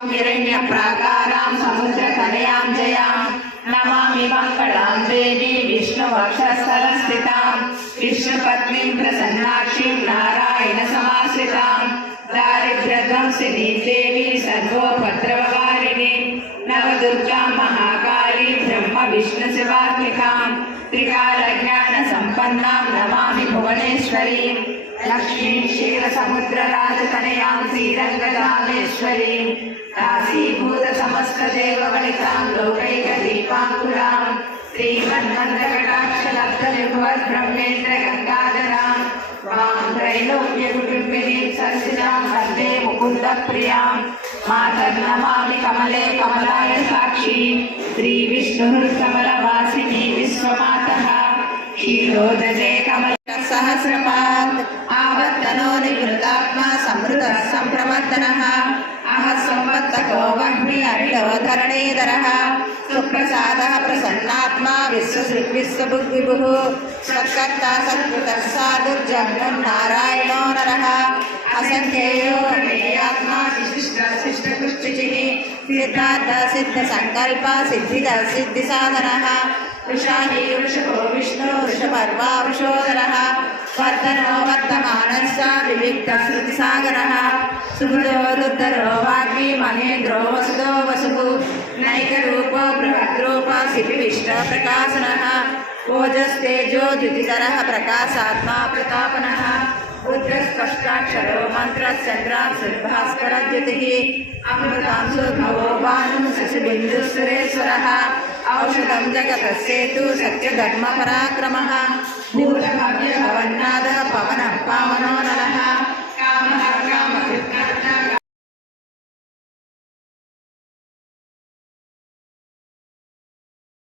हिरण्यप्राकारां समुद्रतनयां जयां नमामि मङ्गलां देवी विष्णुवक्षस्थलस्थितां विष्णुपत्नीं प्रसन्नाक्षीं नारायणसमाश्रितां दारिद्र्यध्वंसिनीं देवी सर्वोपद्रवकारिणीं नवदुर्गां महाकाली ब्रह्मविष्णुशिवात्मिकां त्रिकालज्ञानसम्पन्नां नमामि भुवनेश्वरीं लक्ष्मीं क्षीरसमुद्रराजतनयां श्रीरङ्गधामेश्वरीं काशीभूतसमस्तदेववनितां लोकैकदीपाङ्कुरां श्रीमन्मन्दकटाक्षलब्धनिर्भवद्ब्रह्मेन्द्रगङ्गाधरां वां त्रैलोक्यकुटुम्बिनीं सरसिजां वन्दे मुकुन्दप्रियां मातर्नमामि कमले कमलाय साक्षी श्रीविष्णुर्कमलवासिनी विश्वमातः क्षीरोदजे कमलसहस्रपात् आवर्तनो निवृतात्मा समृतः सम्प्रवर्तनः संवत्तको वह्नि अरिणो धरणीधरः सुप्रसादः प्रसन्नात्मा विश्वभुग्विभुः सत्कर्ता सत्कृतः साधुर्जन्मन्नारायणो नरः असंख्येयो आत्मा शिष्टपुष्टिचिः सिद्धार्थ सिद्धसङ्कल्प सिद्धिदः सिद्धिसाधनः वृषाही वृषभो विष्णु वृषपर्वा वृषोदरः वर्धनो वर्धमानश्च विविक्तश्रुतिसागरः सुहृदो दुर्धरो वाग्मी महेन्द्रो वसुदो वसुः नैकरूपो बृहद्रूप शिपिविष्टप्रकाशनः ओजस्तेजो द्युतिधरः प्रकाशात्मा प्रतापनः रुद्रस्पष्टाक्षरो मन्त्रश्चन्द्रांशुर्भास्करद्युतिः अमृतांशुर्भवो भानुः शशिबिन्दुः औषधं जगतः सेतु सत्यधर्मपराक्रमः